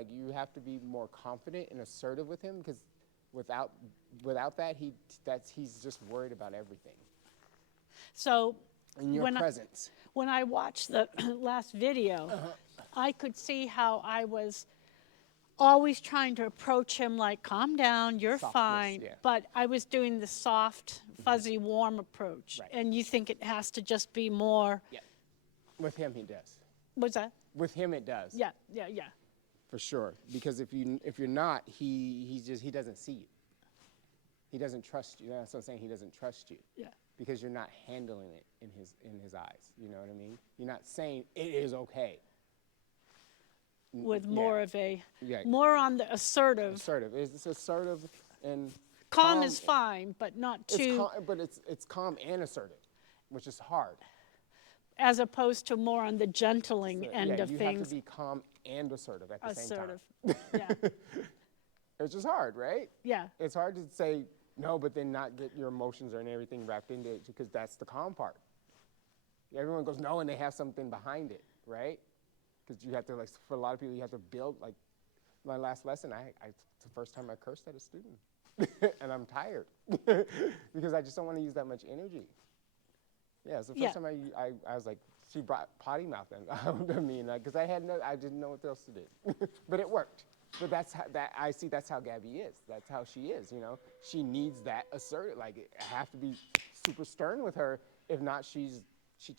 Like you have to be more confident and assertive with him because without that, he's just worried about everything. So In your presence. when I watched the last video, I could see how I was always trying to approach him like, calm down, you're Softness, fine. yeah. But I was doing the soft, fuzzy, warm approach. Right. And you think it has to just be more. Yeah. With him, he does. What's that? With him, it does. Yeah. For sure. Because if you're not, he doesn't see you. He doesn't trust you. That's what I'm saying. He doesn't trust you. Yeah. Because you're not handling it in his eyes. You know what I mean? You're not saying it is okay. With more of a, Yeah. more on the assertive. Assertive. It's assertive and Calm is fine, but not too. But it's calm and assertive, which is hard. As opposed to more on the gentling end of you things. have to be calm and assertive at the Assertive. same time. Yeah. It's just hard, right? Yeah. It's hard to say no, but then not get your emotions and everything wrapped into it because that's the calm part. Everyone goes no, and they have something behind it, right? Because you have to, like, for a lot of people, you have to build, like, my last lesson, it's the first time I cursed at a student. And I'm tired because I just don't want to use that much energy. Yeah, it's the first time I was like, she brought potty mouth out to me, because I didn't know what else to do. But it worked. But that's how Gabby is. That's how she is, you know. She needs that assertive, like, I have to be super stern with her. If not, she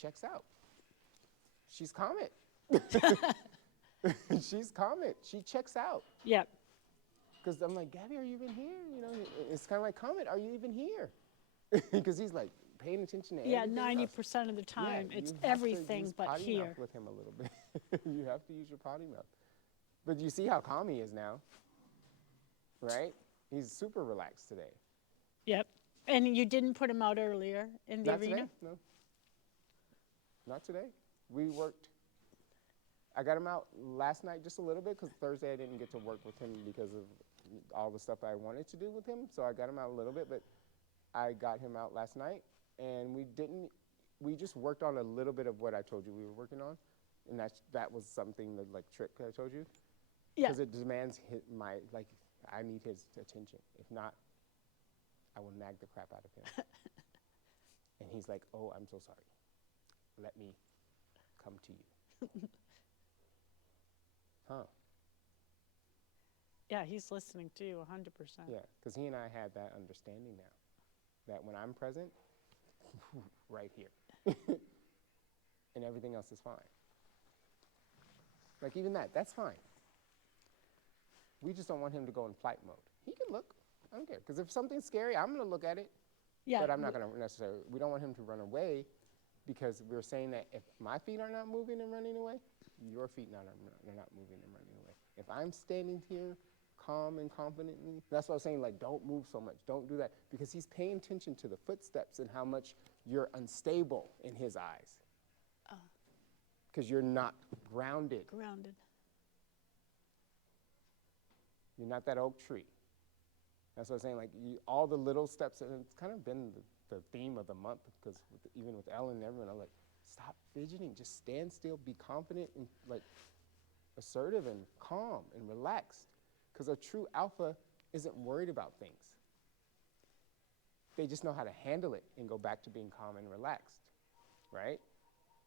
checks out. She's Comet. She's Comet. She checks out. Yep. Because I'm like, Gabby, are you even here? You know, it's kind of like, Comet, are you even here? Because he's like paying attention to everything. Yeah, 90% of the time, it's everything but here. You have to use potty mouth with him a little bit. You have to use your potty mouth. But you see how calm he is now, right? He's super relaxed today. Yep. And you didn't put him out earlier in the arena? Today, no. Not today. We worked. I got him out last night just a little bit because Thursday I didn't get to work with him because of all the stuff I wanted to do with him. So I got him out a little bit, but I got him out last night, and we just worked on a little bit of what I told you we were working on, and that was something that, like, trick I told you. Yeah. Because it demands I need his attention. If not, I will nag the crap out of him. And he's like, oh, I'm so sorry. Let me come to you. Huh. Yeah, he's listening to you 100%. Yeah, because he and I had that understanding now, that when I'm present, right here, and everything else is fine. Like even that's fine. We just don't want him to go in flight mode. He can look, I don't care, because if something's scary, I'm going to look at it, Yeah. but I'm not going to necessarily, we don't want him to run away, because we're saying that if my feet are not moving and running away, your feet are not moving and running away. If I'm standing here calm and confidently, that's what I was saying, like, don't move so much, don't do that, because he's paying attention to the footsteps and how much you're unstable in his eyes. Because you're not grounded. Grounded. You're not that oak tree. That's what I'm saying, like, all the little steps, and it's kind of been the theme of the month, because even with Ellen and everyone, I'm like, stop fidgeting, just stand still, be confident, and, like, assertive and calm and relaxed. Because a true alpha isn't worried about things. They just know how to handle it and go back to being calm and relaxed, right?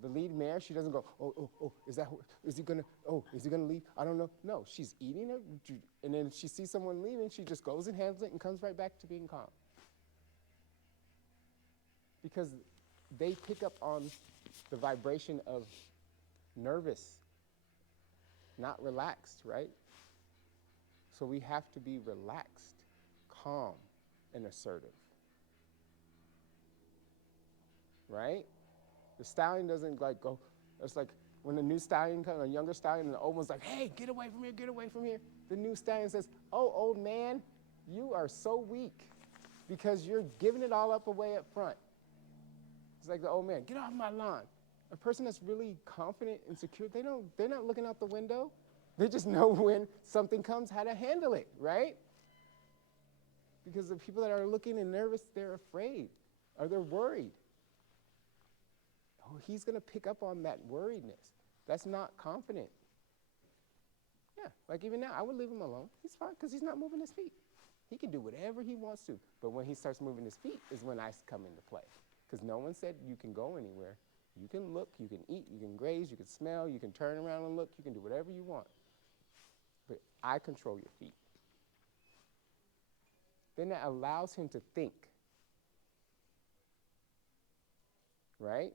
The lead mare, she doesn't go, is he gonna leave? I don't know. No, she's eating it, and then if she sees someone leaving, she just goes and handles it and comes right back to being calm. Because they pick up on the vibration of nervous, not relaxed, right? So we have to be relaxed, calm, and assertive, right? The stallion doesn't like go, it's like when a new stallion comes, a younger stallion, and the old one's like, hey, get away from here, get away from here. The new stallion says, oh, old man, you are so weak because you're giving it all up away up front. It's like the old man, get off my lawn. A person that's really confident and secure, they're not looking out the window. They just know when something comes, how to handle it, right? Because the people that are looking and nervous, they're afraid or they're worried. Oh, he's going to pick up on that worriedness. That's not confident. Yeah, like even now, I would leave him alone. He's fine because he's not moving his feet. He can do whatever he wants to. But when he starts moving his feet is when I come into play. Because no one said you can go anywhere. You can look, you can eat, you can graze, you can smell, you can turn around and look, you can do whatever you want. But I control your feet. Then that allows him to think. Right?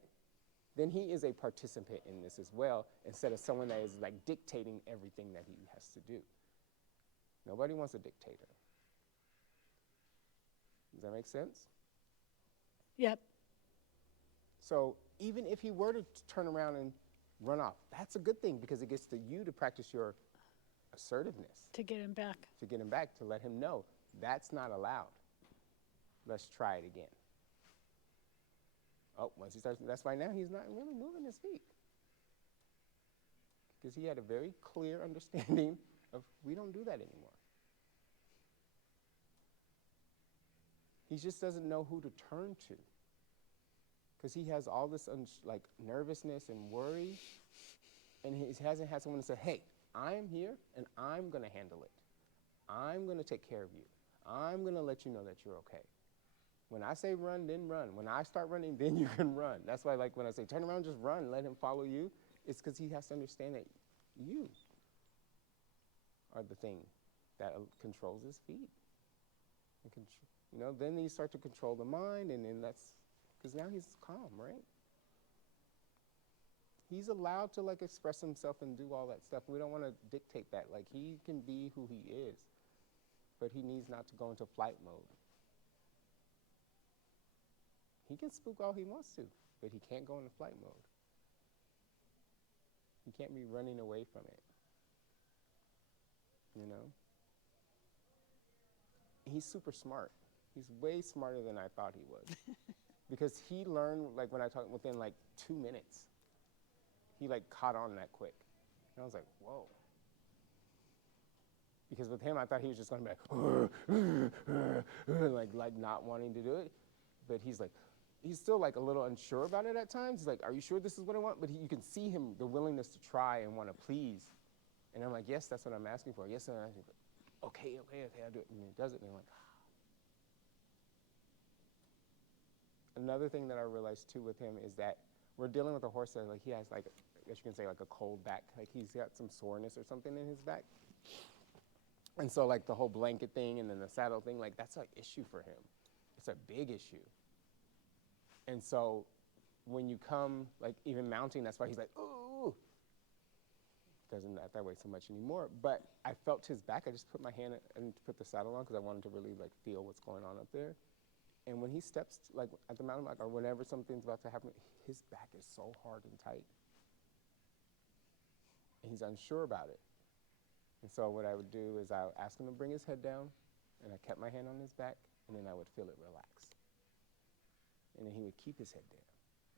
Then he is a participant in this as well, instead of someone that is like dictating everything that he has to do. Nobody wants a dictator. Does that make sense? Yep. So even if he were to turn around and run off, that's a good thing because it gets to you to practice your assertiveness. To get him back. To get him back, to let him know that's not allowed. Let's try it again. Oh, once he starts, that's why now he's not really moving his feet. Because he had a very clear understanding of we don't do that anymore. He just doesn't know who to turn to. Because he has all this like nervousness and worry, and he hasn't had someone to say, hey, I'm here and I'm going to handle it. I'm going to take care of you. I'm going to let you know that you're okay. When I say run, then run. When I start running, then you can run. That's why, like, when I say turn around, just run, let him follow you, it's because he has to understand that you are the thing that controls his feet. You know, then you start to control the mind, and then that's, because now he's calm, right? He's allowed to, like, express himself and do all that stuff. We don't want to dictate that. Like, he can be who he is, but he needs not to go into flight mode. He can spook all he wants to, but he can't go into flight mode. He can't be running away from it, you know? He's super smart. He's way smarter than I thought he was. Because he learned, like, when I talked within, like, 2 minutes. He, like, caught on that quick. And I was like, whoa. Because with him, I thought he was just going to be like, like not wanting to do it. But he's like, he's still like a little unsure about it at times. He's like, are you sure this is what I want? But you can see him, the willingness to try and want to please. And I'm like, yes, that's what I'm asking for. Yes, I'm asking for. Okay, I'll do it. And he does it, and I'm like, Another thing that I realized too with him is that we're dealing with a horse that, like, he has, like, I guess you can say, like, a cold back. Like, he's got some soreness or something in his back. And so, like, the whole blanket thing and then the saddle thing, like, that's an issue for him. It's a big issue. And so when you come, like, even mounting, that's why he's like, ooh. Doesn't act that way so much anymore. But I felt his back. I just put my hand and put the saddle on because I wanted to really, like, feel what's going on up there. And when he steps, like, at the mountain, like, or whenever something's about to happen, his back is so hard and tight. And he's unsure about it. And so what I would do is I would ask him to bring his head down, and I kept my hand on his back, and then I would feel it relax. And then he would keep his head down.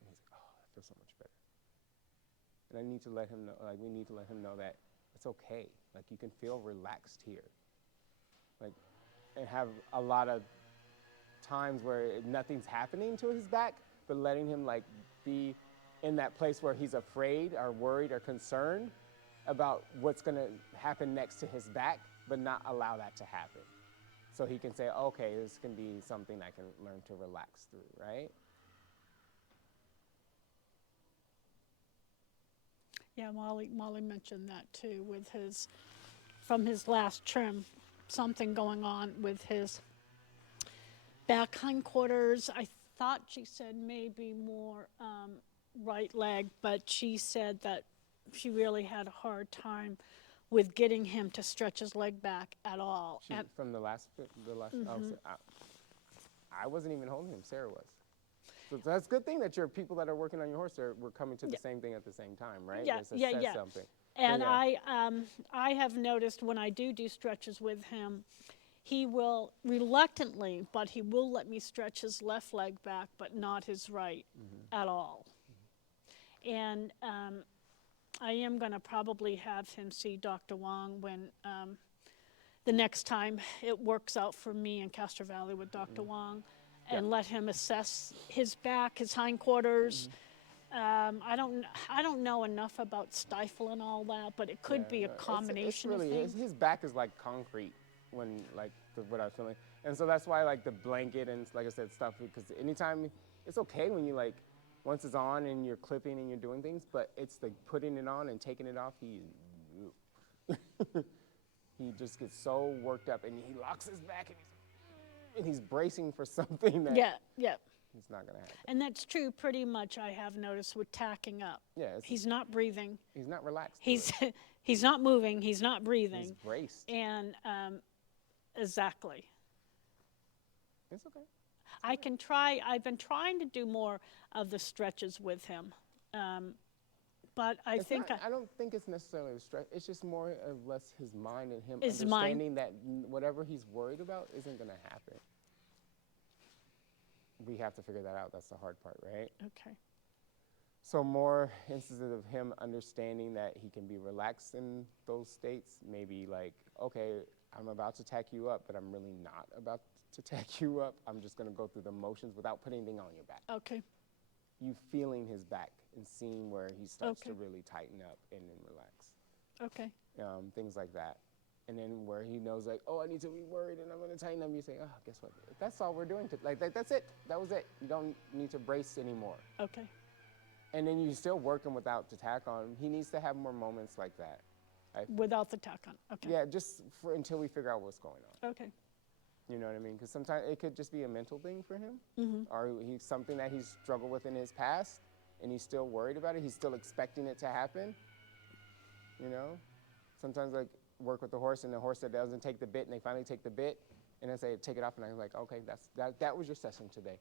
And he's like, oh, that feels so much better. And I need to let him know, like, we need to let him know that it's okay. Like, you can feel relaxed here. Like, and have a lot of times where nothing's happening to his back, but letting him, like, be in that place where he's afraid or worried or concerned about what's going to happen next to his back, but not allow that to happen. So he can say, okay, this can be something I can learn to relax through, right? Yeah, Molly mentioned that too with his, from his last trim, something going on with his back hindquarters. I thought she said maybe more right leg, but she said that she really had a hard time with getting him to stretch his leg back at all. From the last Mm-hmm. oh, so I wasn't even holding him, Sarah was. So that's a good thing that your people that are working on your horse were coming to the same thing at the same time, right? Yeah, Says something. And yeah. I have noticed when I do stretches with him, he will reluctantly, but he will let me stretch his left leg back, but not his right at all. And I am going to probably have him see Dr. Wong when the next time it works out for me in Castro Valley with Dr. Wong, and let him assess his back, his hindquarters, I don't know enough about stifle and all that, but it could be a no, combination it's really, of things. his back is like concrete when, like, what I was feeling. And so that's why, like, the blanket and, like I said, stuff, because anytime, it's okay when you, like, once it's on and you're clipping and you're doing things, but it's like putting it on and taking it off, he just gets so worked up and he locks his back and he's bracing for something that Yeah, yeah. it's not going to happen. And that's true pretty much, I have noticed, with tacking up. Yeah, He's not breathing. he's not relaxed. He's he's not moving. He's not breathing. He's braced. And exactly. It's okay. I can try. I've been trying to do more of the stretches with him, but I It's think not, I don't think it's necessarily a stress. It's just more or less his mind and him His mind. understanding that whatever he's worried about isn't going to happen. We have to figure that out. That's the hard part, right? okay. So more instances of him understanding that he can be relaxed in those states. Maybe like, okay, I'm about to tack you up, but I'm really not about to tack you up. I'm just going to go through the motions without putting anything on your back. Okay. You feeling his back and seeing where he starts to Okay. really tighten up and then relax. Okay. Things like that. And then where he knows like, oh, I need to be worried and I'm going to tighten up. You say, oh, guess what? That's all we're doing. That's it. That was it. You don't need to brace anymore. Okay. And then you still work him without the tack on. He needs to have more moments like that. Without the tack on. Okay. Yeah, just until we figure out what's going on. Okay. You know what I mean? Because sometimes it could just be a mental thing for him, or he's something that he's struggled with in his past, and he's still worried about it. He's still expecting it to happen. You know, sometimes like work with the horse, and the horse that doesn't take the bit, and they finally take the bit, and I say take it off, and I'm like, okay, that was your session today.